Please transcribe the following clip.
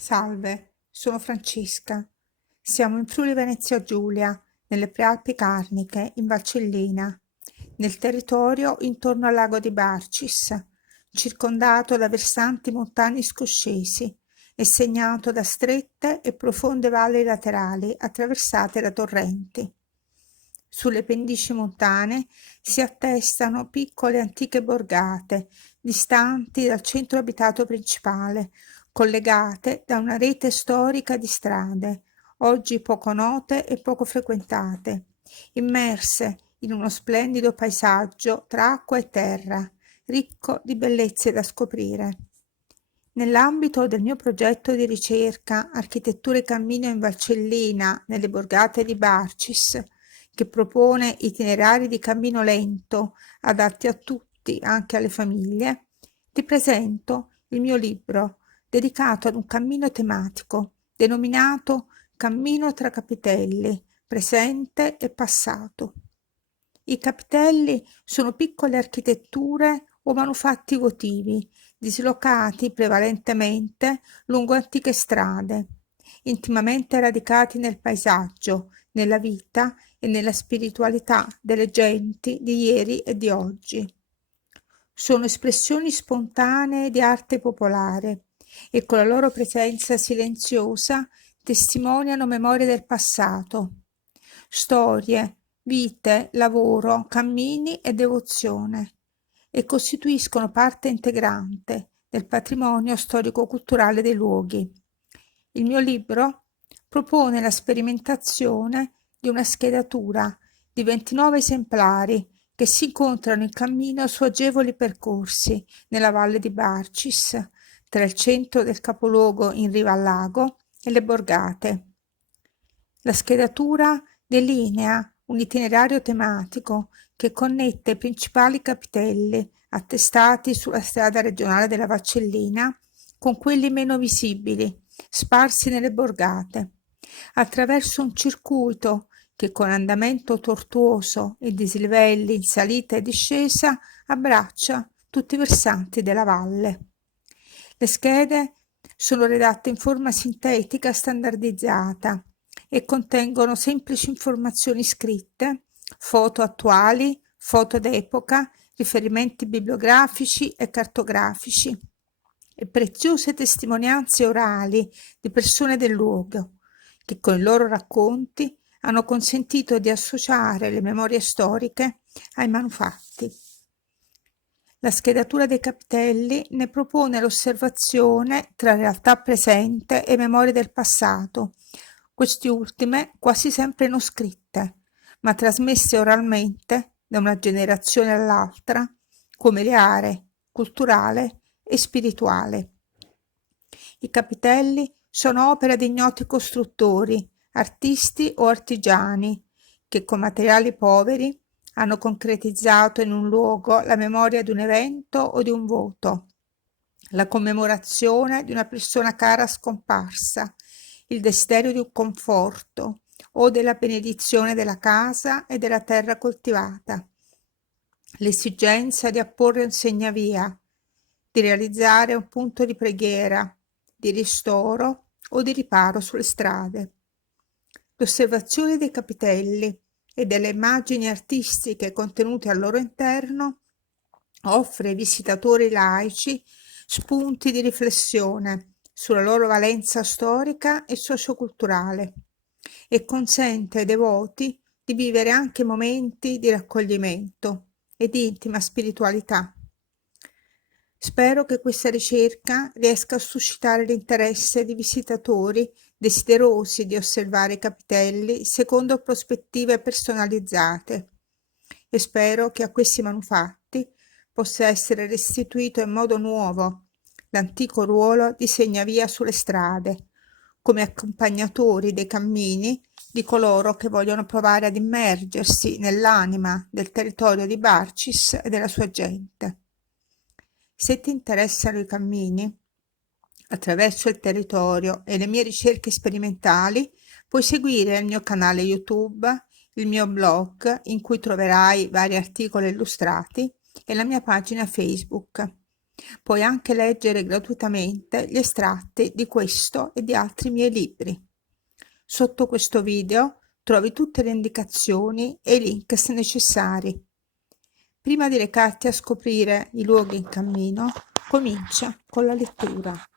Salve, sono Francesca. Siamo in Friuli Venezia Giulia, nelle Prealpi Carniche, in Valcellina, nel territorio intorno al lago di Barcis, circondato da versanti montani scoscesi e segnato da strette e profonde valli laterali attraversate da torrenti. Sulle pendici montane si attestano piccole antiche borgate, distanti dal centro abitato principale, collegate da una rete storica di strade, oggi poco note e poco frequentate, immerse in uno splendido paesaggio tra acqua e terra, ricco di bellezze da scoprire. Nell'ambito del mio progetto di ricerca Architettura e cammino in Valcellina, nelle borgate di Barcis, che propone itinerari di cammino lento adatti a tutti, anche alle famiglie, ti presento il mio libro dedicato ad un cammino tematico denominato Cammino tra capitelli, presente e passato. I capitelli sono piccole architetture o manufatti votivi dislocati prevalentemente lungo antiche strade, intimamente radicati nel paesaggio, nella vita e nella spiritualità delle genti di ieri e di oggi. Sono espressioni spontanee di arte popolare e con la loro presenza silenziosa testimoniano memorie del passato, storie, vite, lavoro, cammini e devozione, e costituiscono parte integrante del patrimonio storico-culturale dei luoghi. Il mio libro propone la sperimentazione di una schedatura di 29 esemplari che si incontrano in cammino su agevoli percorsi nella valle di Barcis, tra il centro del capoluogo in riva al lago e le borgate. La schedatura delinea un itinerario tematico che connette i principali capitelli attestati sulla strada regionale della Valcellina con quelli meno visibili, sparsi nelle borgate, attraverso un circuito che con andamento tortuoso e dislivelli in salita e discesa abbraccia tutti i versanti della valle. Le schede sono redatte in forma sintetica standardizzata e contengono semplici informazioni scritte, foto attuali, foto d'epoca, riferimenti bibliografici e cartografici e preziose testimonianze orali di persone del luogo che con i loro racconti hanno consentito di associare le memorie storiche ai manufatti. La schedatura dei capitelli ne propone l'osservazione tra realtà presente e memorie del passato, queste ultime quasi sempre non scritte, ma trasmesse oralmente da una generazione all'altra come le aree culturale e spirituale. I capitelli sono opera di ignoti costruttori, artisti o artigiani, che con materiali poveri hanno concretizzato in un luogo la memoria di un evento o di un voto, la commemorazione di una persona cara scomparsa, il desiderio di un conforto o della benedizione della casa e della terra coltivata, l'esigenza di apporre un segnavia, di realizzare un punto di preghiera, di ristoro o di riparo sulle strade. L'osservazione dei capitelli e delle immagini artistiche contenute al loro interno offre ai visitatori laici spunti di riflessione sulla loro valenza storica e socioculturale e consente ai devoti di vivere anche momenti di raccoglimento e di intima spiritualità. Spero che questa ricerca riesca a suscitare l'interesse di visitatori desiderosi di osservare i capitelli secondo prospettive personalizzate e spero che a questi manufatti possa essere restituito in modo nuovo l'antico ruolo di segnavia sulle strade, come accompagnatori dei cammini di coloro che vogliono provare ad immergersi nell'anima del territorio di Barcis e della sua gente. Se ti interessano i cammini attraverso il territorio e le mie ricerche sperimentali, puoi seguire il mio canale YouTube, il mio blog in cui troverai vari articoli illustrati e la mia pagina Facebook. Puoi anche leggere gratuitamente gli estratti di questo e di altri miei libri. Sotto questo video trovi tutte le indicazioni e i link necessari. Prima di recarti a scoprire i luoghi in cammino, comincia con la lettura.